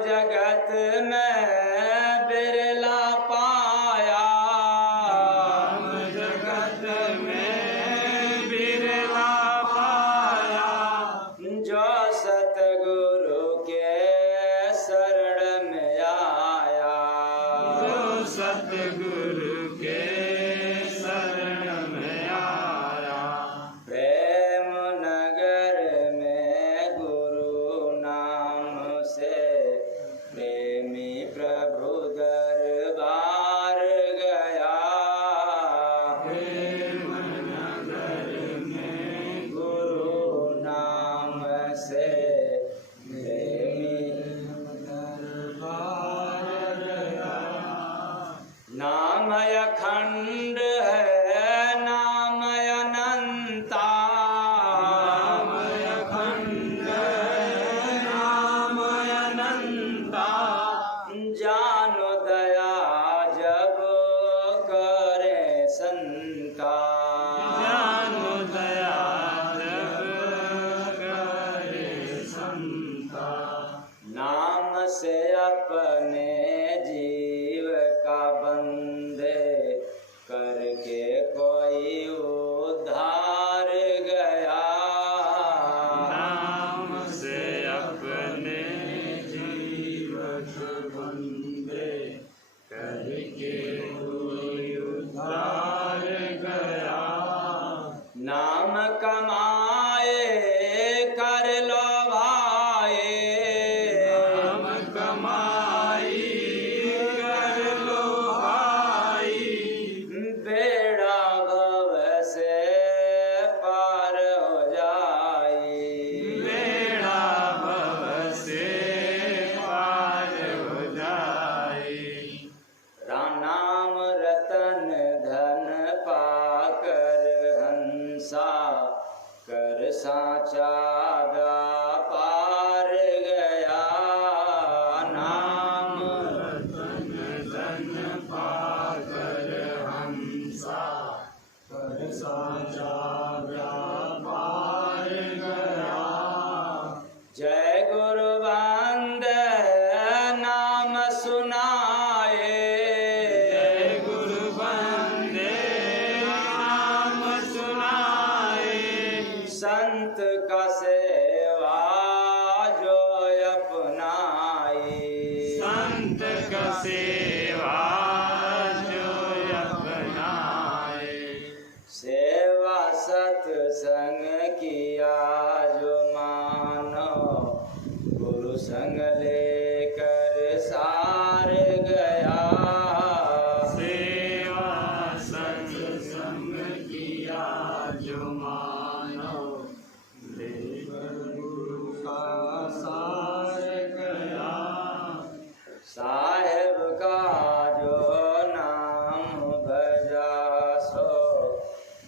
जगत में बिरला पाया, राम जगत में बिरला पाया, जो सतगुरु के शरण में आया, जो सतगुरु के शरण में आया। प्रेम नगर में गुरु नाम से प्रेमी प्रभु दरबार गया, प्रेम नगर में गुरु नाम से प्रेमी दरबार गया। नाम अखंड है नाम अनंता, नाम अखंड नाम अनंता, जानो दया जब करे संता, जानो दया जब करे संता। नाम से अपने जीव का बंदे करके कोई उद्धार गया, नाम से अपने जीवन बंदे करके कोई उद्धार गया। नाम कमाए कर लो भाई, नाम कमाई कर लो भाई, बेड़ा भव से पार हो जाए, बेड़ा भव से पार हो जाए। नाम रतन धन पाकर हंसा कर साचा पार गया, नाम रतन धन पाकर हंसा कर साचा व्यापार गया। जय गुरु वंदे नाम सुनाए, जय गुरु वंदे नाम सुनाए, संत का सेवा जो अपनाए, संत का सेवा जो अपनाए। सेवा सत्संग किया जो मानो, गुरु संग लेकर सार गया, सेवा सत्संग किया जो मानो, लेकर गुरु का सार गया। साहेब का जो नाम भजा सो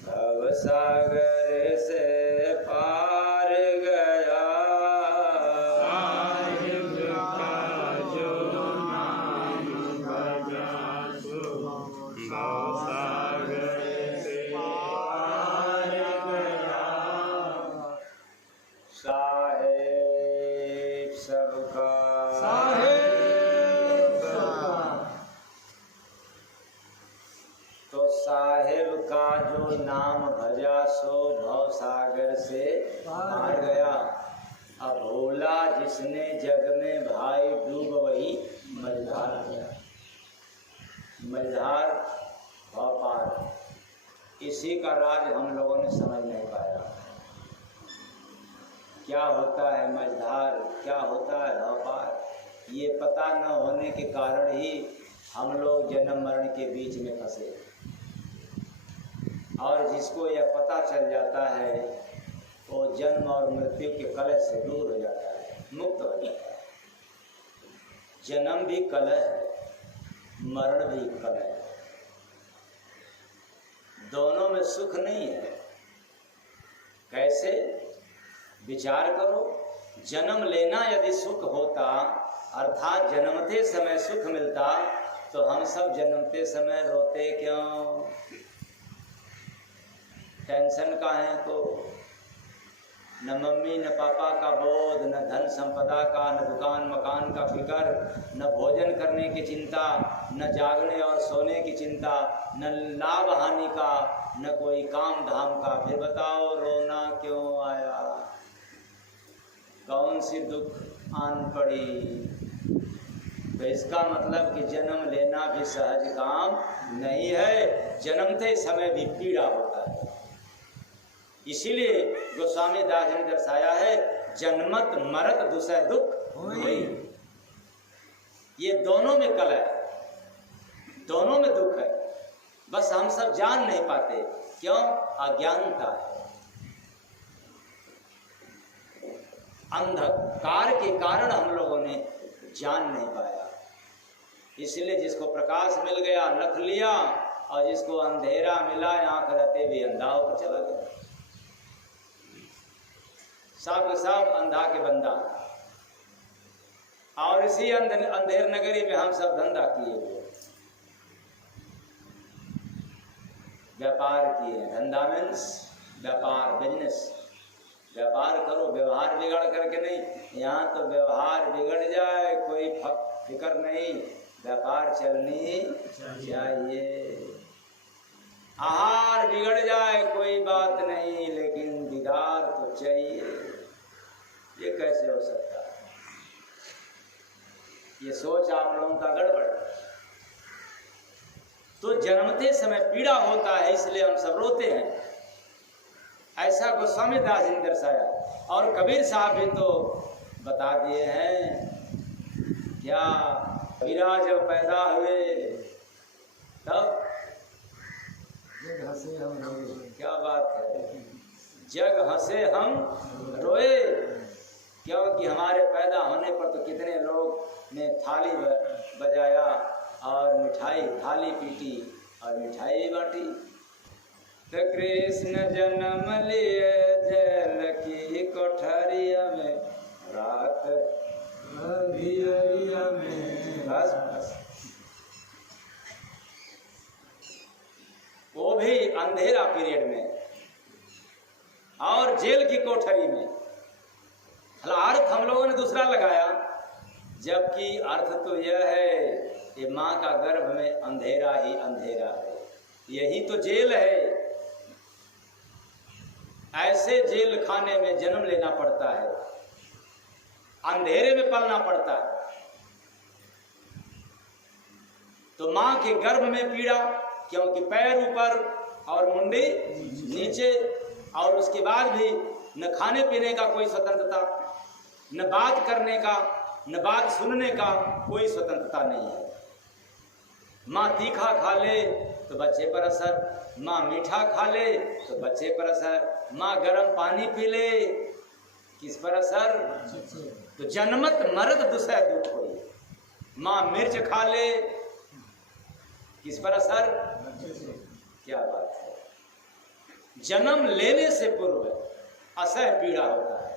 भव सागर से पार गया, साहिब का जो नाम भजा सो भव सागर से पार गया। साहेब सबका साहिब सबका, तो साहेब का जो नाम भजा सो भव सागर से पार गया। अब भोला जिसने जग में भाई डूब वही मझधार गया, मझधार भव पार। इसी का राज हम लोगों ने समझ नहीं पाया, क्या होता है मझधार, क्या होता है भव पार। ये पता न होने के कारण ही हम लोग जन्म मरण के बीच में फंसे, और जिसको यह पता चल जाता है वो जन्म और मृत्यु के कलह से दूर हो जाता है, मुक्त हो जाता है। जन्म भी कलह है, मरण भी कलह है, दोनों में सुख नहीं है। कैसे? विचार करो। जन्म लेना यदि सुख होता, अर्थात जन्मते समय सुख मिलता, तो हम सब जन्मते समय रोते क्यों? टेंशन का है तो न मम्मी न पापा का बोध, न धन संपदा का, न दुकान मकान का फिक्र, न भोजन करने की चिंता, न जागने और सोने की चिंता, न लाभ हानि का, न कोई काम धाम का। फिर बताओ रोना क्यों आया? कौन सी दुख आन पड़ी? तो इसका मतलब कि जन्म लेना भी सहज काम नहीं है, जन्मते समय भी पीड़ा होता है। इसीलिए गोस्वामी दास जी ने दर्शाया है, जन्मत मरत दुसह दुख होई। ये दोनों में कलह है, दोनों में दुख है, बस हम सब जान नहीं पाते। क्यों? अज्ञानता है, अंधकार के कारण हम लोगों ने जान नहीं पाया। इसलिए जिसको प्रकाश मिल गया लख लिया, और जिसको अंधेरा मिला आंख रहते भी अंधा होकर चला गया। सब सब अंधा के बंदा, और इसी अंधेर नगरी में हम सब धंधा किए हुए, व्यापार किए। धंधा मीन्स व्यापार, बिजनेस। व्यापार करो, व्यवहार बिगड़ करके नहीं। यहाँ तो व्यवहार बिगड़ जाए कोई फिक्र नहीं, व्यापार चलनी चाहिए। आहार बिगड़ जाए कोई बात नहीं, लेकिन दीदार तो चाहिए। ये कैसे हो सकता है? ये सोच आप लोगों का गड़बड़। तो जन्मते समय पीड़ा होता है, इसलिए हम सब रोते हैं। ऐसा गोस्वामी दास जी ने दर्शाया, और कबीर साहब भी तो बता दिए हैं। क्या कबीरा जब पैदा हुए तब जग हंसे हम रोए। क्या बात है, जग हंसे हम रोए। क्योंकि हमारे पैदा होने पर तो कितने लोग ने थाली बजाया और मिठाई, थाली पीटी और मिठाई बांटी। तो कृष्ण जन्म लिए जेल की कोठरिया में, रात अंधियरिया में। बस बस, वो भी अंधेरा पीरियड में और जेल की कोठरी में। अर्थ हम लोगों ने दूसरा लगाया, जबकि अर्थ तो यह है कि माँ का गर्भ में अंधेरा ही अंधेरा है, यही तो जेल है। ऐसे जेल खाने में जन्म लेना पड़ता है, अंधेरे में पलना पड़ता है। तो माँ के गर्भ में पीड़ा, क्योंकि पैर ऊपर और मुंडी नीचे, और उसके बाद भी न खाने पीने का कोई स्वतंत्रता, न बात करने का, न बात सुनने का कोई स्वतंत्रता नहीं है। माँ तीखा खा ले तो बच्चे पर असर, माँ मीठा खा ले तो बच्चे पर असर, माँ गर्म पानी पी ले किस पर असर? तो जन्मत मरद दुसह दुख होई। माँ मिर्च खा ले किस पर असर? क्या बात है। जन्म लेने से पूर्व असह पीड़ा होता है,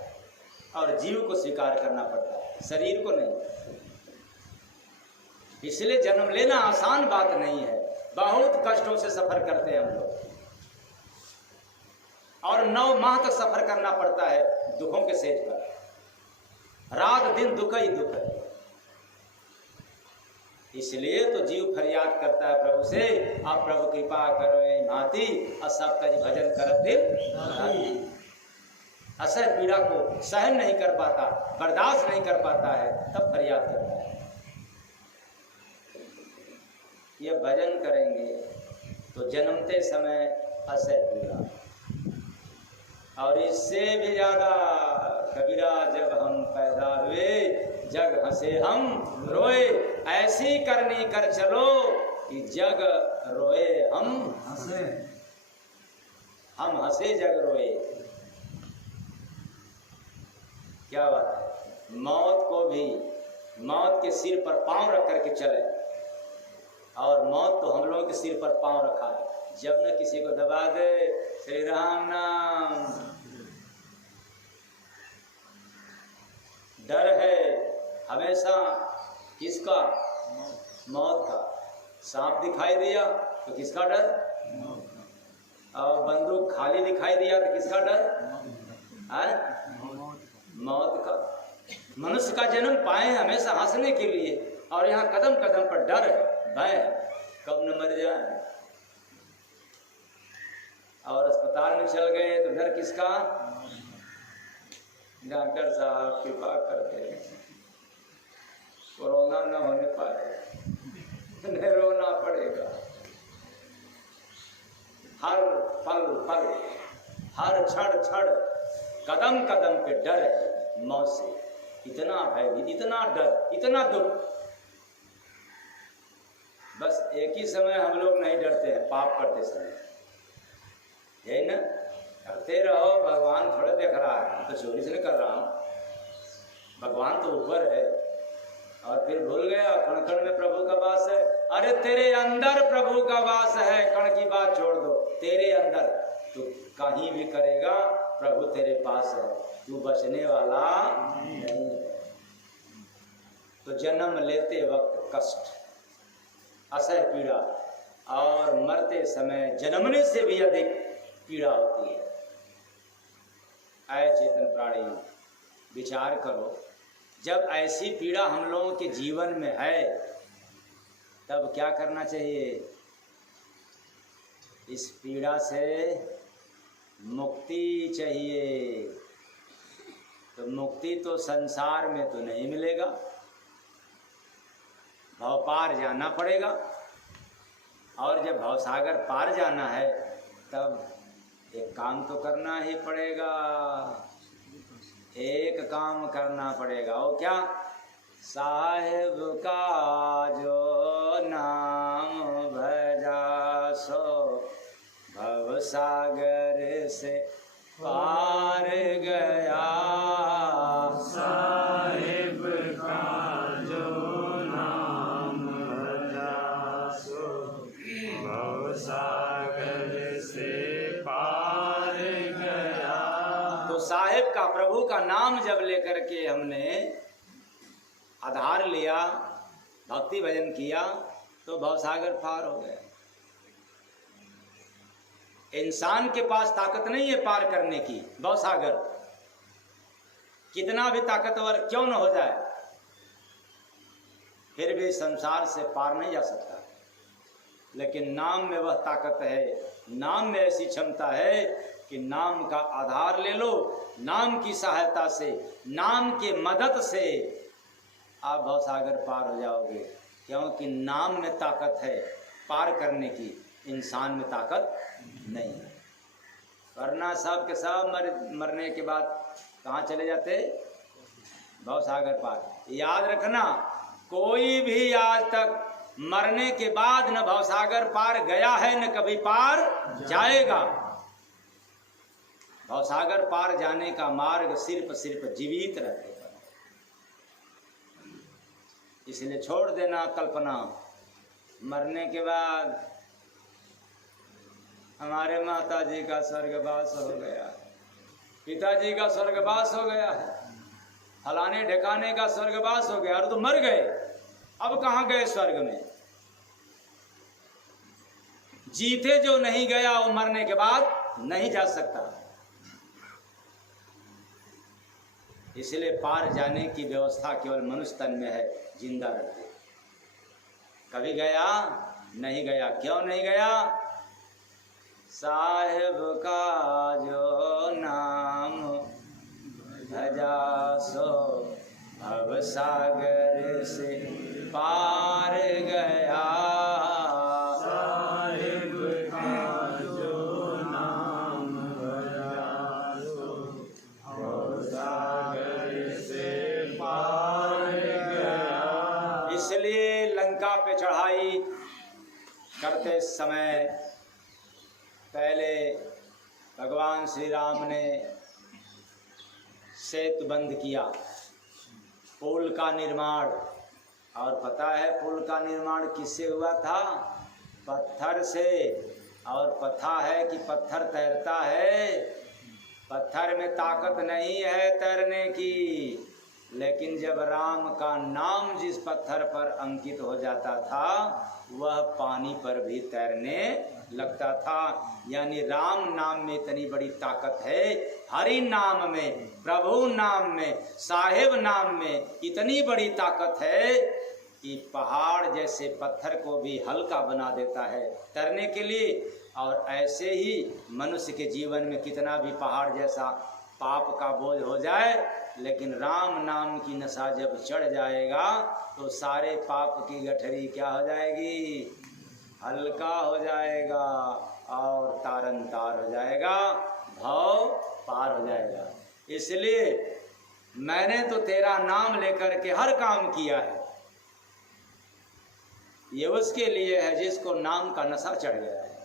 और जीव को स्वीकार करना पड़ता है, शरीर को नहीं। इसलिए जन्म लेना आसान बात नहीं है, बहुत कष्टों से सफर करते हैं हम लोग, और 9 माह तक सफर करना पड़ता है दुखों के सेज पर। रात दिन दुख ही दुख है। इसलिए तो जीव फरियाद करता है प्रभु से, आप प्रभु कृपा करो नाती, और सब कज भजन करत दिल। असह पीड़ा को सहन नहीं कर पाता, बर्दाश्त नहीं कर पाता है, तब फरियाद करता है। ये भजन करेंगे तो जन्मते समय असह पीड़ा, और इससे भी ज्यादा कबीरा जब हम पैदा हुए जग हंसे हम रोए, ऐसी करनी कर चलो कि जग रोए हम हंसे। हम हंसे जग रोए। क्या बात है। मौत को भी, मौत के सिर पर पांव रख करके चले, और मौत तो हम लोगों के सिर पर पांव रखा है। जब न किसी को दबा दे श्री राम नाम, डर है हमेशा किसका? मौत का। सांप दिखाई दिया तो किसका डर? और बंदूक खाली दिखाई दिया तो किसका डर? मौत का। मनुष्य का जन्म पाए हमेशा हंसने के लिए, और यहाँ कदम कदम पर डर है, भय है, कब न मर जाए। और अस्पताल में चल गए तो डर किसका? डॉक्टर साहब कृपा करते कोरोना न होने पाए, नहीं रोना पड़ेगा। हर पल पल, हर क्षण क्षण, कदम कदम पे डर है मौत से। इतना भय, इतना डर, इतना दुख। बस एक ही समय हम लोग नहीं डरते हैं, पाप करते समय, यही ना? करते रहो, भगवान थोड़ा देख रहा है, मैं तो चोरी से नहीं कर रहा हूँ, भगवान तो ऊपर है। और फिर भूल गया कण कण में प्रभु का वास है। अरे तेरे अंदर प्रभु का वास है, कण की बात छोड़ दो, तेरे अंदर तू कहीं भी करेगा प्रभु तेरे पास है, तू बचने वाला नहीं है। तो जन्म लेते वक्त कष्ट, असह पीड़ा, और मरते समय जन्मने से भी अधिक पीड़ा होती है। ऐ चेतन प्राणी, विचार करो, जब ऐसी पीड़ा हम लोगों के जीवन में है तब क्या करना चाहिए? इस पीड़ा से मुक्ति चाहिए। तो मुक्ति तो संसार में तो नहीं मिलेगा, भव पार जाना पड़ेगा। और जब भवसागर पार जाना है तब एक काम तो करना ही पड़ेगा, एक काम करना पड़ेगा। वो क्या? साहिब का जो नाम भजा सो भवसागर से पार गया। साहिब का जो नाम भजा सो भवसागर से पार गया। तो साहिब का, प्रभु का नाम जब लेकर के हमने आधार लिया, भक्ति भजन किया, तो भवसागर पार हो गया। इंसान के पास ताकत नहीं है पार करने की भवसागर, कितना भी ताकतवर क्यों न हो जाए, फिर भी संसार से पार नहीं जा सकता। लेकिन नाम में वह ताकत है, नाम में ऐसी क्षमता है कि नाम का आधार ले लो, नाम की सहायता से, नाम के मदद से आप भवसागर पार हो जाओगे। क्योंकि नाम में ताकत है पार करने की, इंसान में ताकत नहीं है। वरना सब के सब मरने के बाद कहाँ चले जाते? भवसागर पार। याद रखना, कोई भी आज तक मरने के बाद न भवसागर पार गया है न कभी पार जाएगा। भवसागर पार जाने का मार्ग सिर्फ जीवित रहते पर। इसलिए छोड़ देना कल्पना, मरने के बाद हमारे माता जी का स्वर्गवास हो गया, पिताजी का स्वर्गवास हो गया है, फलाने ढकाने का स्वर्गवास हो गया। और तो मर गए, अब कहाँ गए स्वर्ग में? जीते जो नहीं गया वो मरने के बाद नहीं जा सकता। इसलिए पार जाने की व्यवस्था केवल मनुष्य तन में है, जिंदा रहते। कभी गया? नहीं गया। क्यों नहीं गया? साहिब का जो नाम भजा सो भवसागर से पार गया। साहिब का जो नाम भजा सो भवसागर से पार गया। इसलिए लंका पे चढ़ाई करते समय पहले भगवान श्री राम ने सेतु बंद किया, पुल का निर्माण। और पता है पुल का निर्माण किससे हुआ था? पत्थर से। और पता है कि पत्थर तैरता है, पत्थर में ताकत नहीं है तैरने की। लेकिन जब राम का नाम जिस पत्थर पर अंकित हो जाता था वह पानी पर भी तैरने लगता था। यानी राम नाम में इतनी बड़ी ताकत है, हरि नाम में, प्रभु नाम में, साहेब नाम में इतनी बड़ी ताकत है कि पहाड़ जैसे पत्थर को भी हल्का बना देता है तैरने के लिए। और ऐसे ही मनुष्य के जीवन में कितना भी पहाड़ जैसा पाप का बोझ हो जाए, लेकिन राम नाम की नशा जब चढ़ जाएगा तो सारे पाप की गठरी क्या हो जाएगी, हल्का हो जाएगा और तारन तार हो जाएगा, भाव पार हो जाएगा। इसलिए मैंने तो तेरा नाम लेकर के हर काम किया है, ये उसके लिए है जिसको नाम का नशा चढ़ गया है।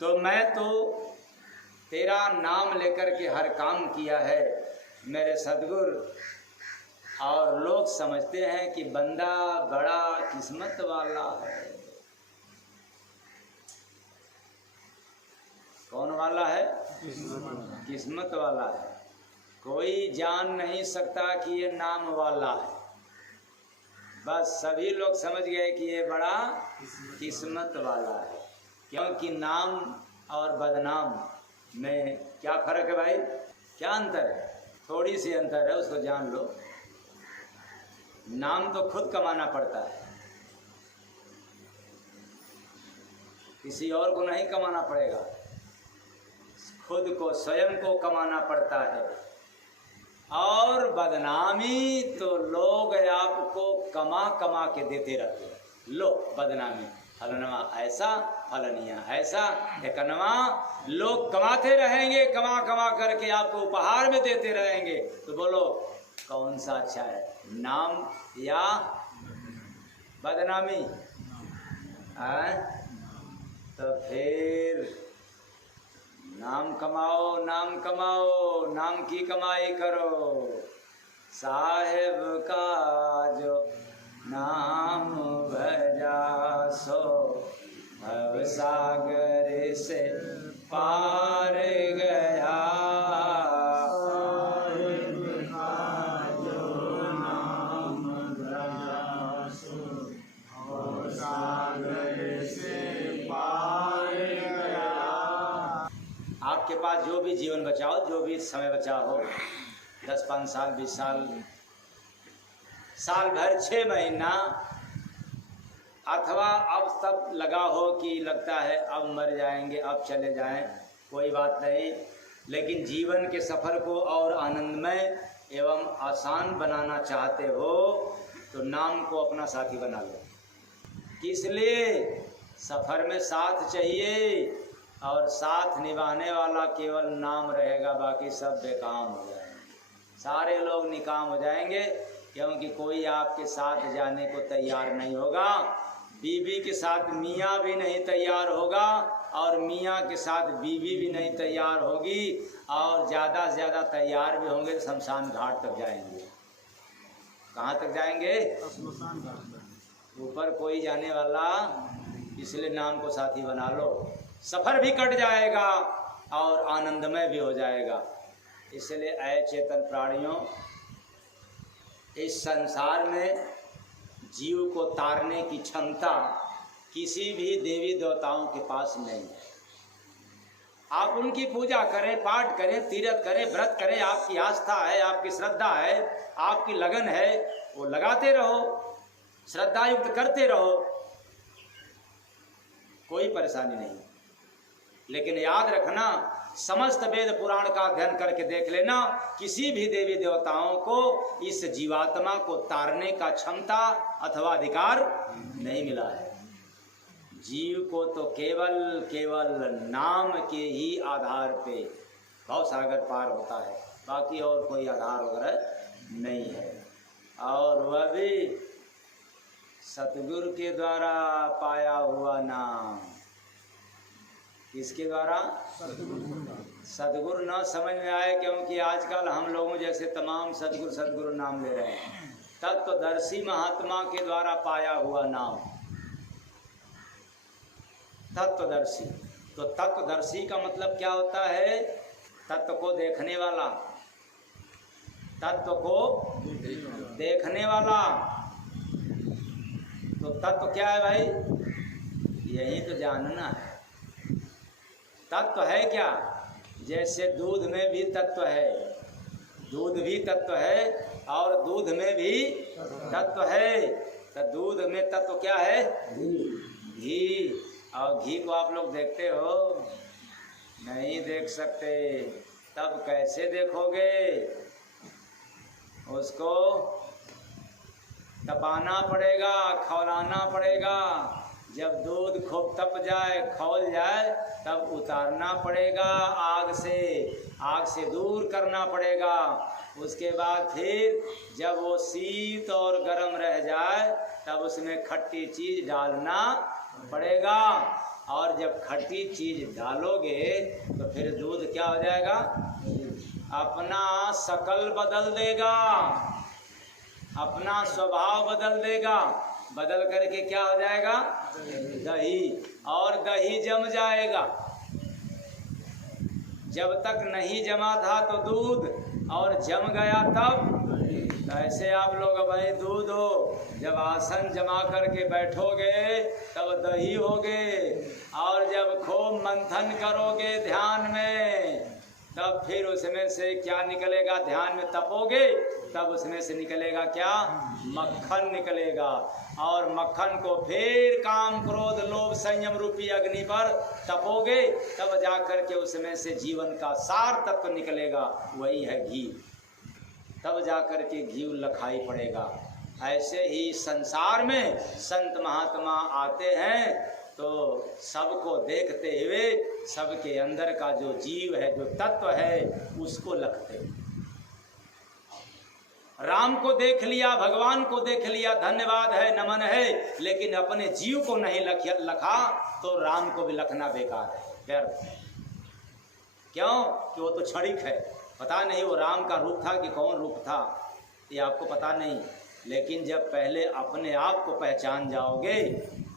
तो मैं तो तेरा नाम लेकर के हर काम किया है मेरे सदगुरु। और लोग समझते हैं कि बंदा बड़ा किस्मत वाला है। कौन वाला है? किस्मत वाला है। कोई जान नहीं सकता कि ये नाम वाला है, बस सभी लोग समझ गए कि ये बड़ा किस्मत वाला है। क्योंकि नाम और बदनाम में क्या फर्क है भाई? क्या अंतर है? थोड़ी सी अंतर है, उसको जान लो। नाम तो खुद कमाना पड़ता है, किसी और को नहीं कमाना पड़ेगा, खुद को स्वयं को कमाना पड़ता है। और बदनामी तो लोग आपको कमा कमा के देते रहते हैं। लो बदनामी, फलनवा ऐसा, फलनिया ऐसा, एकनवा लोग कमाते रहेंगे, कमा कमा करके आपको उपहार में देते रहेंगे। तो बोलो कौन सा अच्छा है, नाम या बदनामी? तो फिर नाम कमाओ, नाम कमाओ, नाम की कमाई करो। साहेब का जो नाम भजा सो भव सागर से पार गया। साहिब का जो नाम भजा सो भव सागर से पार गया। आपके पास जो भी जीवन बचाओ, जो भी समय बचा हो, 10, 5 साल, 20 साल, साल भर, 6 महीना, अथवा अब तब लगा हो कि लगता है अब मर जाएंगे, अब चले जाएं, कोई बात नहीं। लेकिन जीवन के सफ़र को और आनंदमय एवं आसान बनाना चाहते हो तो नाम को अपना साथी बना लो। किस लिए? सफ़र में साथ चाहिए, और साथ निभाने वाला केवल नाम रहेगा, बाकी सब बेकाम हो जाएंगे। सारे लोग निकाम हो जाएंगे, क्योंकि कोई आपके साथ जाने को तैयार नहीं होगा। बीवी के साथ मियाँ भी नहीं तैयार होगा, और मियाँ के साथ बीवी भी नहीं तैयार होगी, और ज़्यादा से ज़्यादा तैयार भी होंगे तो शमशान घाट तक जाएंगे। कहाँ तक जाएंगे? ऊपर कोई जाने वाला, इसलिए नाम को साथी बना लो। सफ़र भी कट जाएगा और आनंदमय भी हो जाएगा। इसलिए ऐ चेतन प्राणियों, इस संसार में जीव को तारने की क्षमता किसी भी देवी देवताओं के पास नहीं है। आप उनकी पूजा करें, पाठ करें, तीर्थ करें, व्रत करें, आपकी आस्था है, आपकी श्रद्धा है, आपकी लगन है, वो लगाते रहो, श्रद्धा युक्त करते रहो, कोई परेशानी नहीं। लेकिन याद रखना, समस्त वेद पुराण का अध्ययन करके देख लेना, किसी भी देवी देवताओं को इस जीवात्मा को तारने का क्षमता अथवा अधिकार नहीं मिला है। जीव को तो केवल नाम के ही आधार पे भव सागर पार होता है, बाकी और कोई आधार वगैरह नहीं है। और वह भी सतगुरु के द्वारा पाया हुआ नाम। किसके द्वारा? सतगुरु न समझ में आए, क्योंकि आजकल हम लोगों जैसे तमाम सतगुरु नाम ले रहे हैं। तत्वदर्शी महात्मा के द्वारा पाया हुआ नाम तत्वदर्शी। तो तत्वदर्शी का मतलब क्या होता है? तत्व को देखने वाला। तत्व को देखने वाला। तो तत्व क्या है भाई? यही तो जानना है। तत्व है क्या? जैसे दूध में भी तत्व है, दूध भी तत्व है और दूध में भी तत्व है। तो दूध में तत्व क्या है? घी। और घी को आप लोग देखते हो? नहीं देख सकते। तब कैसे देखोगे? उसको तपाना पड़ेगा, खौलाना पड़ेगा। जब दूध खूब तप जाए, खौल जाए, तब उतारना पड़ेगा आग से दूर करना पड़ेगा। उसके बाद फिर जब वो शीत और गर्म रह जाए, तब उसमें खट्टी चीज़ डालना पड़ेगा। और जब खट्टी चीज़ डालोगे तो फिर दूध क्या हो जाएगा? अपना शकल बदल देगा, अपना स्वभाव बदल देगा। बदल करके क्या हो जाएगा? दही। और दही जम जाएगा। जब तक नहीं जमा था तो दूध, और जम गया तब। ऐसे आप लोग भाई दूध हो, जब आसन जमा करके बैठोगे तब दही होगे। और जब खूब मंथन करोगे ध्यान में, तब फिर उसमें से क्या निकलेगा? ध्यान में तपोगे तब उसमें से निकलेगा क्या? मक्खन निकलेगा। और मक्खन को फिर काम क्रोध लोभ संयम रूपी अग्नि पर तपोगे, तब जा कर के उसमें से जीवन का सार तत्व निकलेगा, वही है घी। तब जा कर के घी लखाई पड़ेगा। ऐसे ही संसार में संत महात्मा आते हैं तो सबको देखते हुए सबके अंदर का जो जीव है, जो तत्व है, उसको लखते। राम को देख लिया, भगवान को देख लिया, धन्यवाद है, नमन है, लेकिन अपने जीव को नहीं लखा तो राम को भी लखना बेकार है, व्यर्थ है। क्यों? कि वो तो क्षणिक है। पता नहीं वो राम का रूप था कि कौन रूप था, ये आपको पता नहीं। लेकिन जब पहले अपने आप को पहचान जाओगे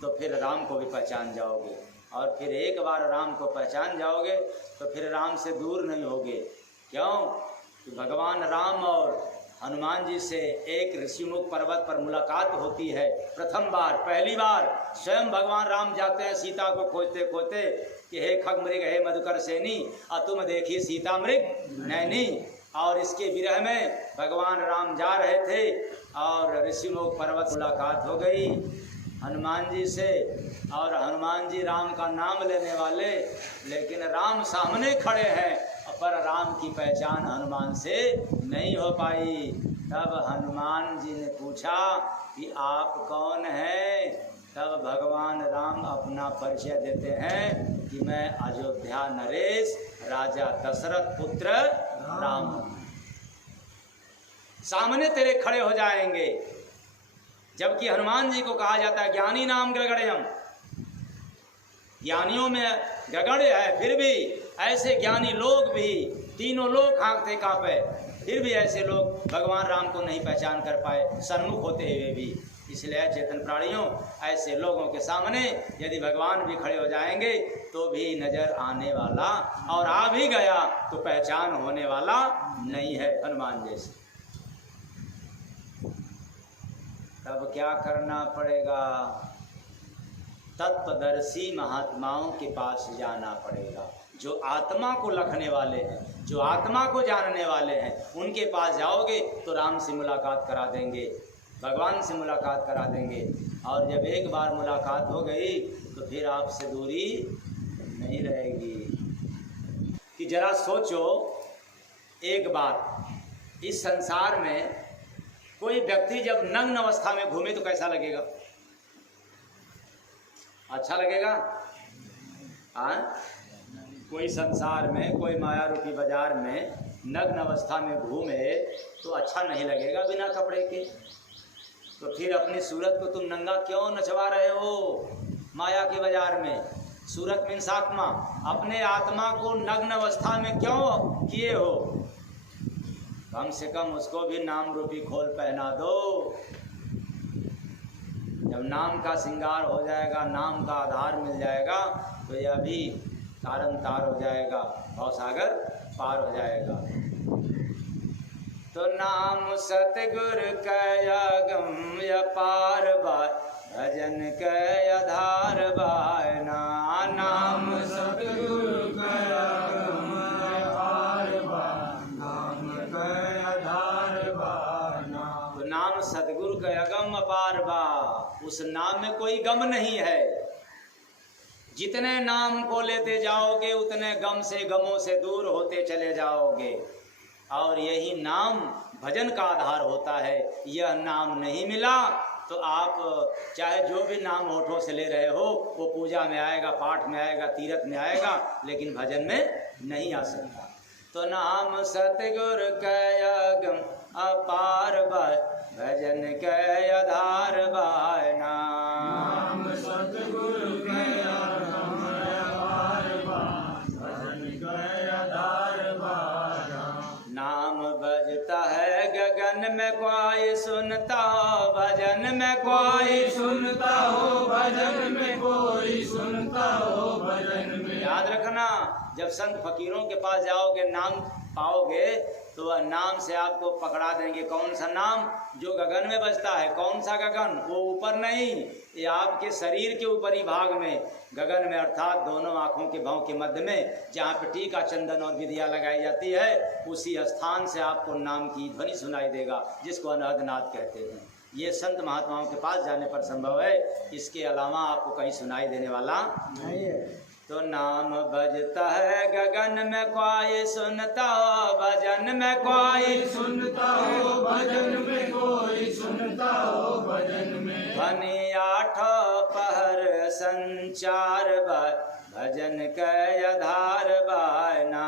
तो फिर राम को भी पहचान जाओगे। और फिर एक बार राम को पहचान जाओगे तो फिर राम से दूर नहीं होगे। क्यों? कि भगवान राम और हनुमान जी से एक ऋषिमुख पर्वत पर मुलाकात होती है। प्रथम बार, पहली बार स्वयं भगवान राम जाते हैं सीता को खोजते खोजते कि हे खग मृग हे मधुकर सेनी, तुम देखी सीता मृग नैनी। और इसके विरह में भगवान राम जा रहे थे और ऋषिमुख पर्वत मुलाकात हो गई हनुमान जी से। और हनुमान जी राम का नाम लेने वाले, लेकिन राम सामने खड़े हैं, पर राम की पहचान हनुमान से नहीं हो पाई। तब हनुमान जी ने पूछा कि आप कौन हैं? तब भगवान राम अपना परिचय देते हैं कि मैं अयोध्या नरेश राजा दशरथ पुत्र राम हूँ। सामने तेरे खड़े हो जाएंगे। जबकि हनुमान जी को कहा जाता है ज्ञानी नाम गगड़यम, ज्ञानियों में गगड़े है, फिर भी ऐसे ज्ञानी लोग भी, तीनों लोग हाँकते कांपे, फिर भी ऐसे लोग भगवान राम को नहीं पहचान कर पाए सन्मुख होते हुए भी। इसलिए चेतन प्राणियों, ऐसे लोगों के सामने यदि भगवान भी खड़े हो जाएंगे तो भी नजर आने वाला, और आ भी गया तो पहचान होने वाला नहीं है हनुमान जैसे। तब क्या करना पड़ेगा? तत्वदर्शी महात्माओं के पास जाना पड़ेगा, जो आत्मा को लखने वाले हैं, जो आत्मा को जानने वाले हैं। उनके पास जाओगे तो राम से मुलाकात करा देंगे, भगवान से मुलाकात करा देंगे। और जब एक बार मुलाकात हो गई तो फिर आपसे दूरी नहीं रहेगी। कि जरा सोचो एक बात, इस संसार में कोई व्यक्ति जब नग्न अवस्था में घूमे तो कैसा लगेगा? अच्छा लगेगा? कोई संसार में, कोई माया रूपी बाजार में नग्न अवस्था में घूमे तो अच्छा नहीं लगेगा बिना कपड़े के। तो फिर अपनी सूरत को तुम नंगा क्यों नचवा रहे हो माया के बाजार में? सूरत मीन्स आत्मा, अपने आत्मा को नग्न अवस्था में क्यों किए हो? कम से कम उसको भी नाम रूपी खोल पहना दो। जब नाम का श्रृंगार हो जाएगा, नाम का आधार मिल जाएगा तो यह भी तारन तार हो जाएगा, भवसागर पार हो जाएगा। तो नाम सतगुरु कया गम अपार बाय भजन कय आधार बाय ना। नाम सतगुरु कया गम अपार बाय नाम कय आधार बाय ना। तो नाम सतगुरु कया गम अपार बा, उस नाम में कोई गम नहीं है। जितने नाम को लेते जाओगे उतने गम से गमों से दूर होते चले जाओगे। और यही नाम भजन का आधार होता है। यह नाम नहीं मिला तो आप चाहे जो भी नाम होठों से ले रहे हो वो पूजा में आएगा, पाठ में आएगा, तीर्थ में आएगा, लेकिन भजन में नहीं आ सकता। तो नाम सतगुरु कया गम अपार बाय भजन कय आधार बाय ना। नाम सतगुरु कया गम अपार बाय भजन कय आधार बाय ना। नाम बजता है गगन में कोई सुनता हो, भजन में कोई सुनता हो, भजन में कोई सुनता हो, भजन में। याद रखना, जब संत फकीरों के पास जाओगे नाम पाओगे तो वह नाम से आपको पकड़ा देंगे। कौन सा नाम? जो गगन में बजता है। कौन सा गगन? वो ऊपर नहीं, ये आपके शरीर के ऊपरी भाग में गगन में, अर्थात दोनों आँखों के भाव के मध्य में, जहाँ पे टीका चंदन और विधिया लगाई जाती है, उसी स्थान से आपको नाम की ध्वनि सुनाई देगा, जिसको अनहदनाद कहते हैं। ये संत महात्माओं के पास जाने पर संभव है, इसके अलावा आपको कहीं सुनाई देने वाला नहीं है। तो नाम बजता है गगन में कोई सुनता हो, भजन में कोई सुनता हो, भजन में कोई सुनता हो, भजन में। ध्वनि आठों पहर संचार बाय भजन कय आधार बाय ना।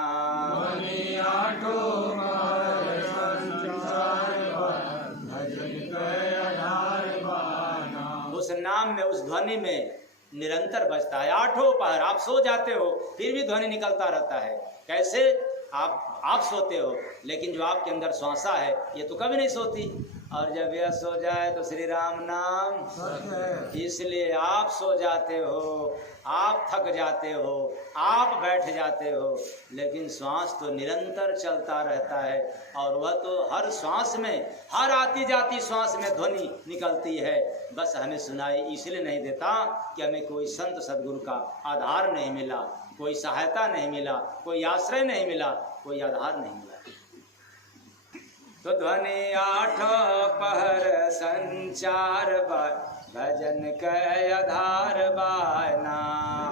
ध्वनि आठों पहर संचार बाय भजन कय आधार बाय ना। उस नाम में, उस ध्वनि में निरंतर बजता है। आठों पहर आप सो जाते हो फिर भी ध्वनि निकलता रहता है। कैसे? आप सोते हो, लेकिन जो आपके अंदर श्वासा है ये तो कभी नहीं सोती। और जब यह सो जाए तो श्री राम नाम, इसलिए आप सो जाते हो, आप थक जाते हो, आप बैठ जाते हो, लेकिन श्वास तो निरंतर चलता रहता है। और वह तो हर श्वास में, हर आती जाती श्वास में ध्वनि निकलती है। बस हमें सुनाई इसलिए नहीं देता कि हमें कोई संत सदगुरु का आधार नहीं मिला, कोई सहायता नहीं मिला, कोई आश्रय नहीं मिला, कोई आधार नहीं मिला। तो ध्वनि आठों पहर संचार बाय भजन कय आधार बाय ना।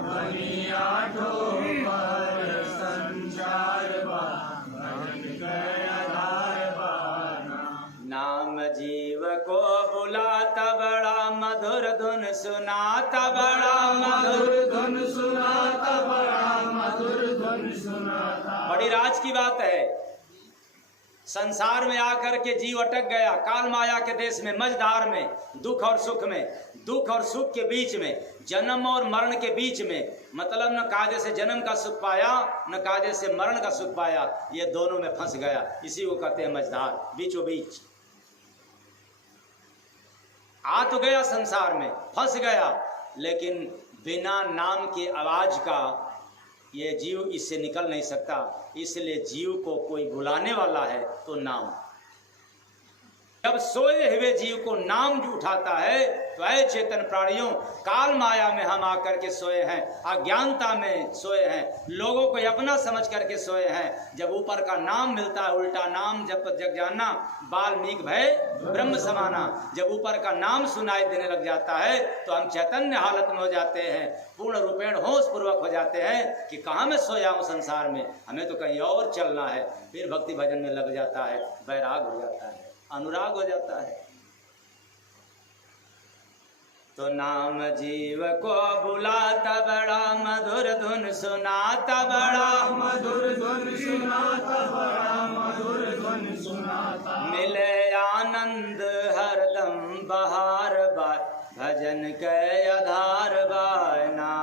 ध्वनि आठों पहर संचार बाय भजन कय आधार बाय ना। नाम जीव को बुलाता बड़ा मधुर धुन सुनाता, बड़ा मधुर धुन सुनाता, बड़ा मधुर धुन सुनाता। बड़ी राज की बात है। संसार में आकर के जीव अटक गया, काल माया के देश में, मझधार में, दुख और सुख में, दुख और सुख के बीच में, जन्म और मरण के बीच में। मतलब न कायदे से जन्म का सुख पाया, न कायदे से मरण का सुख पाया, ये दोनों में फंस गया। इसी को कहते हैं मझधार, बीचों बीच। आ तो गया संसार में, फंस गया, लेकिन बिना नाम की आवाज का ये जीव इससे निकल नहीं सकता। इसलिए जीव को कोई बुलाने वाला है तो नाम। जब सोए हुए जीव को नाम जो उठाता है तो ऐ चेतन प्राणियों, काल माया में हम आकर के सोए हैं, अज्ञानता में सोए हैं, लोगों को अपना समझ करके सोए हैं। जब ऊपर का नाम मिलता है, उल्टा नाम जब जग जाना, वाल्मीकि भय ब्रह्म समाना। जब ऊपर का नाम सुनाई देने लग जाता है तो हम चैतन्य हालत में हो जाते हैं, पूर्ण रूपेण होश पूर्वक हो जाते हैं कि कहाँ मैं सोया हूँ संसार में, हमें तो कहीं और चलना है। फिर भक्ति भजन में लग जाता है, वैराग हो जाता है, अनुराग हो जाता है। तो नाम जीव को बुलाता, बड़ा मधुर धुन सुनाता, बड़ा मधुर धुन सुनाता, बड़ा मधुर धुन सुनाता। मिले आनंद हरदम बहार बाय भजन के आधार बाय ना।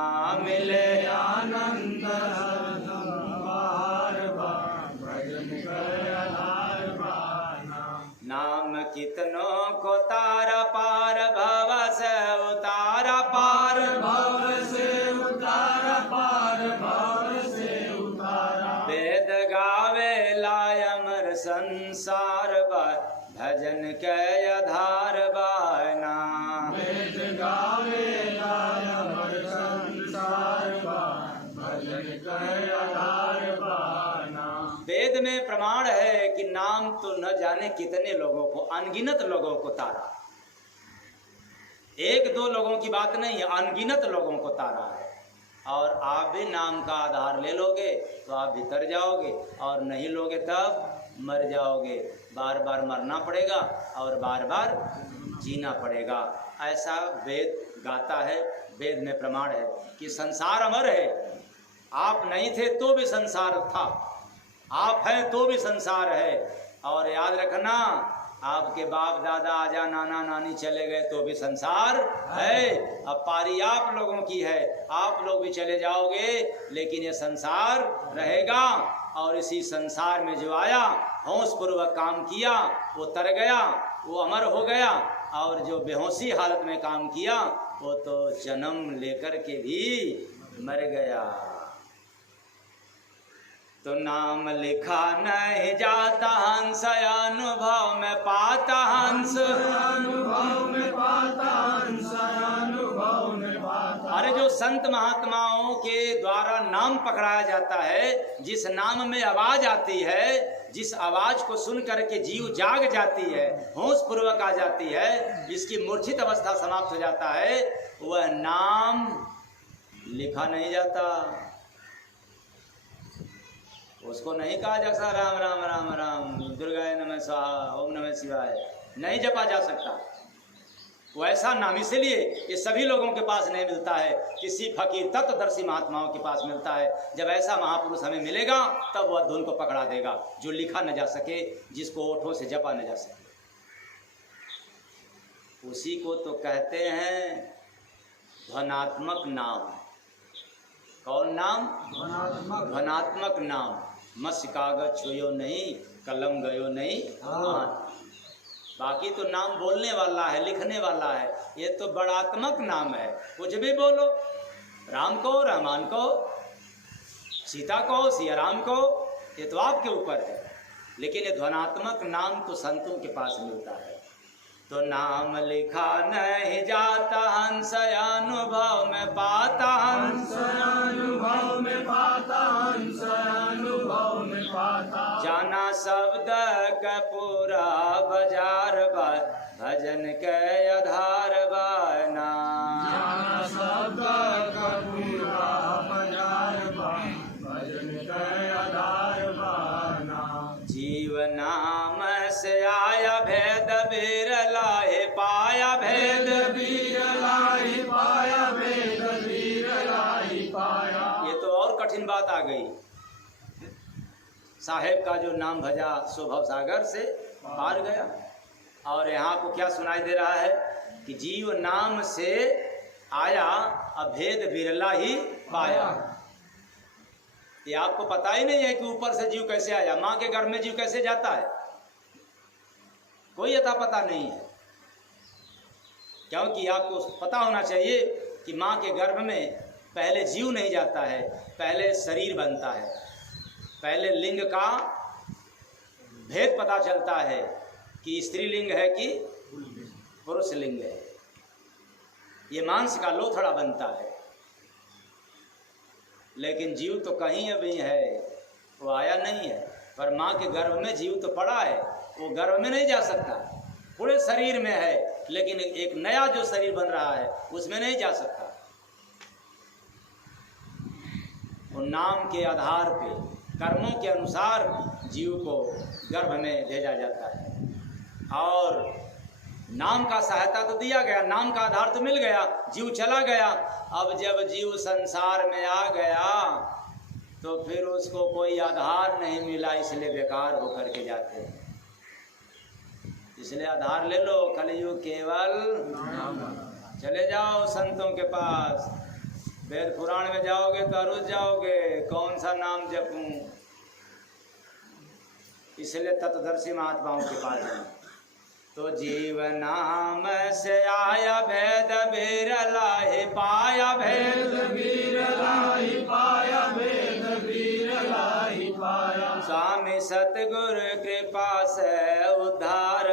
मिले आनंद हरदम बहार बाय भजन के आधार बाय ना। नाम कितनों को तारा पार, भव से उतारा पार, भव से उतारा पार, भव से उतारा। वेद गावे लाय अमर संसार भजन के आधार बाना। वेद गावे लाय हर संसार बान, भजन के आधार बाना। वेद में प्रमाण है कि नाम तो न जाने कितने लोगों को, अनगिनत लोगों को तारा। एक दो लोगों की बात नहीं है, अनगिनत लोगों को तारा है। और आप भी नाम का आधार ले लोगे तो आप भीतर जाओगे, और नहीं लोगे तब मर जाओगे। बार बार मरना पड़ेगा और बार बार जीना पड़ेगा, ऐसा वेद गाता है। वेद में प्रमाण है कि संसार अमर है। आप नहीं थे तो भी संसार था, आप हैं तो भी संसार है। और याद रखना, आपके बाप दादा आजा नाना नानी चले गए तो भी संसार है। अब पारी आप लोगों की है, आप लोग भी चले जाओगे लेकिन ये संसार रहेगा। और इसी संसार में जो आया, होश पूर्वक काम किया, वो तर गया, वो अमर हो गया। और जो बेहोशी हालत में काम किया, वो तो जन्म लेकर के भी मर गया। तो नाम लिखा नहीं जाता हंस, अनुभव में पाता हंस, अनुभव में पाता हंस, अनुभव में पाता। अरे जो संत महात्माओं के द्वारा नाम पकड़ाया जाता है, जिस नाम में आवाज आती है, जिस आवाज को सुन करके जीव जाग जाती है, होश पूर्वक आ जाती है, जिसकी मूर्छित अवस्था समाप्त हो जाता है, वह नाम लिखा नहीं जाता। उसको नहीं कहा जा सकता राम राम राम राम, दुर्गाय नमः स्वाहा, ओम नमः शिवाय, नहीं जपा जा सकता। वैसा नाम इसलिए ये सभी लोगों के पास नहीं मिलता है, किसी फकीर तत्वदर्शी महात्माओं के पास मिलता है। जब ऐसा महापुरुष हमें मिलेगा तब वह धुन को पकड़ा देगा, जो लिखा न जा सके, जिसको ओठों से जपा न जा सके। उसी को तो कहते हैं ध्वनात्मक नाम। कौन नाम? ध्वनात्मक नाम। मस कागज छुयो नहीं, कलम गयो नहीं हाथ। बाकी तो नाम बोलने वाला है, लिखने वाला है। ये तो बड़ात्मक नाम है, कुछ भी बोलो। राम को रहमान को, सीता को सिया राम को, ये तो आपके ऊपर है। लेकिन ये ध्वनात्मक नाम तो संतों के पास मिलता है। तो नाम लिखा नहीं जाता हंस, अनुभव में पाता हंस, अनुभव में पाता हंस, अनुभव में पाता। जाना शब्द का पूरा बाजार बा, भजन के आधार बाना। जाना शब्द का पूरा बाजार बा, भजन के आधार बाना। जीव नाम से आया भेद बिरलाए पाया, भेद बिरलाई पाया, भेद बिरलाई पाया। ये तो और कठिन बात आ गई। साहेब का जो नाम भजा सो भव सागर से पार गया। और यहाँ को क्या सुनाई दे रहा है कि जीव नाम से आया, अभेद बिरला ही पाया। ये आपको पता ही नहीं है कि ऊपर से जीव कैसे आया, माँ के गर्भ में जीव कैसे जाता है, कोई अता पता नहीं है। क्योंकि आपको पता होना चाहिए कि माँ के गर्भ में पहले जीव नहीं जाता है, पहले शरीर बनता है। पहले लिंग का भेद पता चलता है कि स्त्रीलिंग है कि पुरुष लिंग है। ये मांस का लोथड़ा बनता है। लेकिन जीव तो कहीं अभी है, वो आया नहीं है। पर माँ के गर्भ में जीव तो पड़ा है, वो गर्भ में नहीं जा सकता, पूरे शरीर में है। लेकिन एक नया जो शरीर बन रहा है उसमें नहीं जा सकता। वो नाम के आधार पे, कर्मों के अनुसार जीव को गर्भ में भेजा जाता है। और नाम का सहायता तो दिया गया, नाम का आधार तो मिल गया, जीव चला गया। अब जब जीव संसार में आ गया तो फिर उसको कोई आधार नहीं मिला, इसलिए बेकार होकर के जाते हैं। इसलिए आधार ले लो, कलयुग केवल चले जाओ संतों के पास। वेद पुराण में जाओगे तो अरुझ जाओगे, कौन सा नाम जपूं। इसलिए तत्वदर्शी महात्माओं के पास जाओ। तो जीव नाम से आया भेद बिरला ही पाया, भेद बिरला ही पाया, भेद बिरला ही पाया। स्वामी सतगुरु कृपा से उद्धार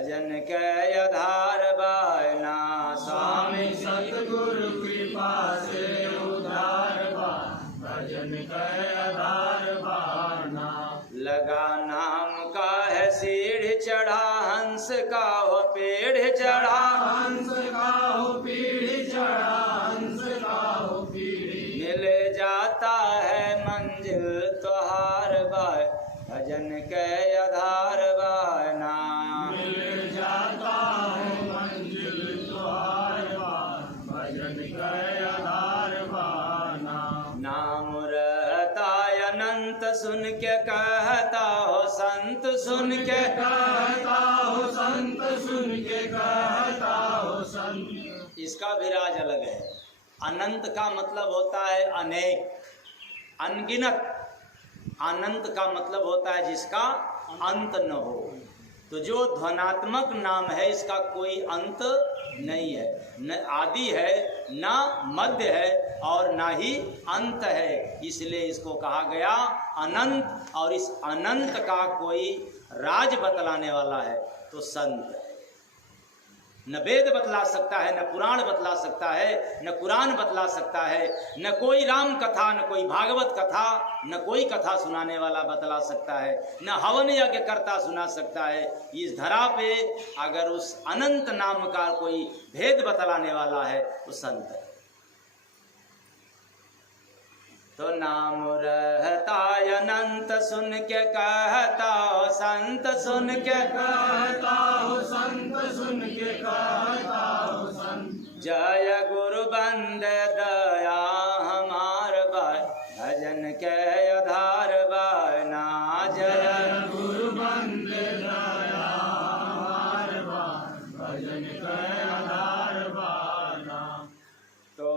भजन के आधार बायना। स्वामी सतगुरु कृपा से उधार बा, भजन के आधार बाना। लगा नाम का है सीढ़ी चढ़ा, हंस का हो पेड़ चढ़ा। हंस का हो पीढ़ी चढ़ा, हंस का हो पीढ़ी। मिल जाता है मंजिल तुहार बाय, भजन के आधार बायना। मिल जाता है मंजिल तुहार बार, भजन के आधार बाना। नाम रहता अनंत सुन के कहता हो संत सुन के। कहता हो संत सुन के, कहता हो संत। इसका भी राज अलग है। अनंत का मतलब होता है अनेक, अनगिनत। अनंत का मतलब होता है जिसका अंत न हो। तो जो ध्वनात्मक नाम है इसका कोई अंत नहीं है, न आदि है, न मध्य है और न ही अंत है। इसलिए इसको कहा गया अनंत। और इस अनंत का कोई राज बतलाने वाला है तो संत है। न वेद बतला सकता है, न पुराण बतला सकता है, न कुरान बतला सकता है, न कोई राम कथा, न कोई भागवत कथा, न कोई कथा सुनाने वाला बतला सकता है, न हवन यज्ञ करता सुना सकता है। इस धरा पे अगर उस अनंत नाम का कोई भेद बतलाने वाला है तो संत है। तो नाम रहता अनंत सुन के कहता हो संत सुन के। कहता हो संत सुन के, कहता हो संत। जय गुरु बंदे दया हमार बाय, भजन के आधार बायना। जय गुरु बंदे दया हमार बार, भजन के आधार बाना। तो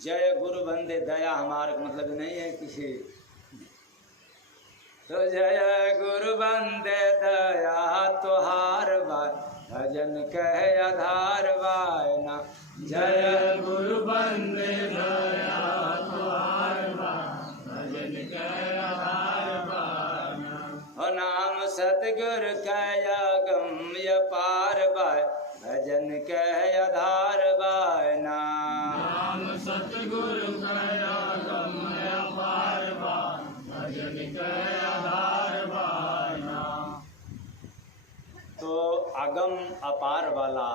जय गुरु बंदे दया हमार का मतलब नहीं है किसी। तो जय गुरु बंदे दया तुहार बाय, भजन के आधार बायना। जय गुरु बंदे दया तुहार बार, भजन के आधार बाना। हो नाम सतगुरु कया गम्य पार बाय, भजन के आधार बायना। नाम सतगुरु कया गम्य पार बार, भजन के आधार बाना। तो अगम अपार वाला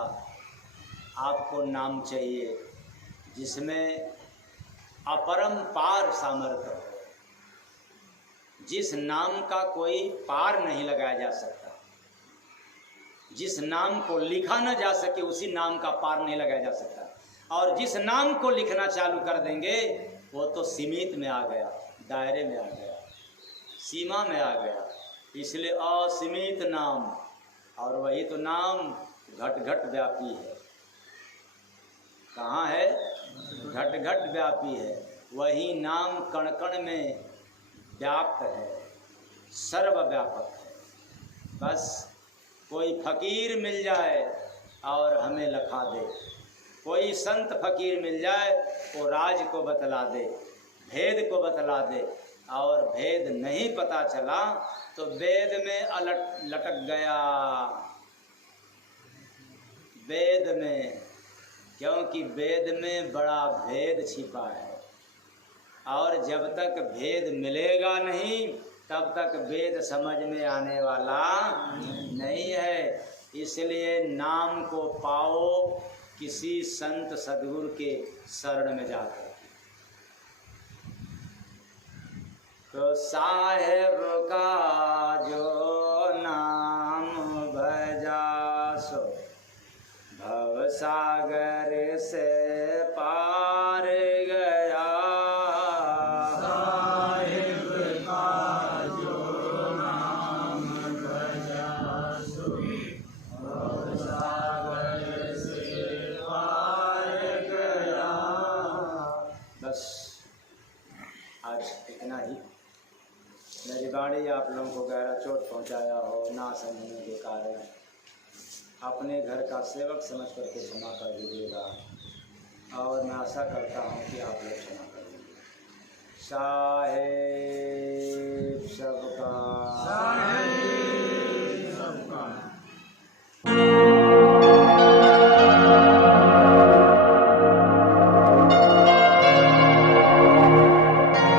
आपको नाम चाहिए जिसमें अपरंपार सामर्थ्य हो, जिस नाम का कोई पार नहीं लगाया जा सकता, जिस नाम को लिखा न जा सके उसी नाम का पार नहीं लगाया जा सकता। और जिस नाम को लिखना चालू कर देंगे वो तो सीमित में आ गया, दायरे में आ गया, सीमा में आ गया। इसलिए असीमित नाम, और वही तो नाम घट घट व्यापी है। कहाँ है? घट घट व्यापी है। वही नाम कण कण में व्याप्त है, सर्वव्यापक है। बस कोई फकीर मिल जाए और हमें लखा दे, कोई संत फकीर मिल जाए वो राज को बतला दे, भेद को बतला दे। और भेद नहीं पता चला तो वेद में लटक गया, वेद में, क्योंकि वेद में बड़ा भेद छिपा है। और जब तक भेद मिलेगा नहीं तब तक वेद समझ में आने वाला नहीं है। इसलिए नाम को पाओ किसी संत सद्गुरु के शरण में जाकर। तो साहेब का जो नाम भजा सो भव सागर से पार गया। साहिब का जो नाम भजा सो भव सागर से पार गया। बस आज इतना ही। मेरी वाणी आप लोगों को गहरा चोट पहुंचाया हो ना समझने के कारण अपने घर का सेवक समझ करके क्षमा कर दीजिएगा। और मैं आशा करता हूं कि आप लोग क्षमा कर देंगे। साहे